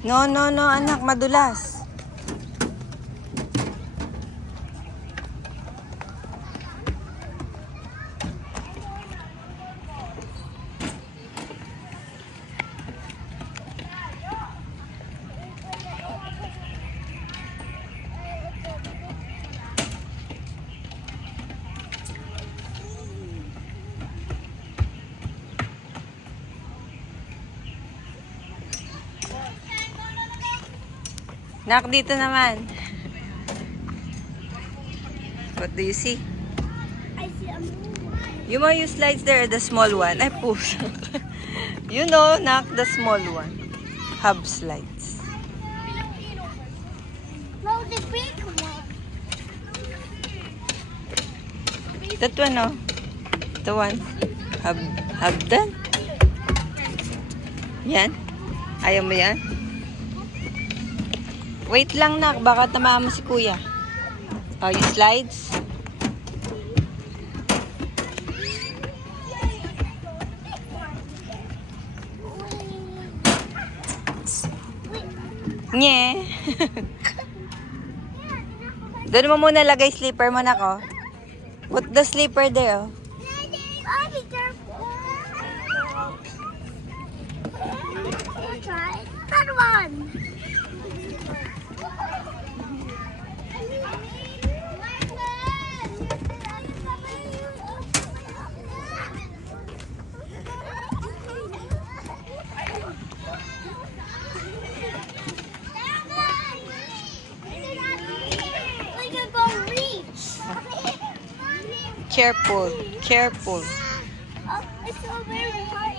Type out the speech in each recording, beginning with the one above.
No, no, no, anak, madulas. Nak, dito naman. What do you see? I see a moon. You want you slides there, the small one. Ay, push. You know, Nak, the small one. Hub slides. No, the big one. That one, oh. The one. Hub done. Yan. Ayaw mo yan? Wait lang, Nak. Baka tamaan mo si Kuya. Oh, you slides? Nye. Doon mo muna lagay slipper mo, Nak, oh. Put the slipper there, oh. I'll be careful. I'll try. That one. Careful. Careful. Oh, it's so very hard.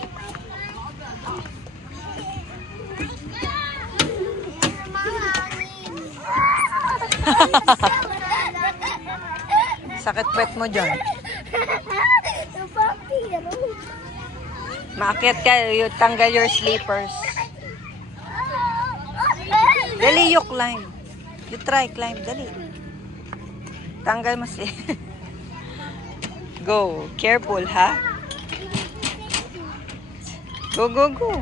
Sakit pet mo dyan. The vampire. Maakyat ka, you tanggal your slippers. Dali, you climb. You try climb, dali. Tanggal mo si... Go. Careful, ha? Go, go, go.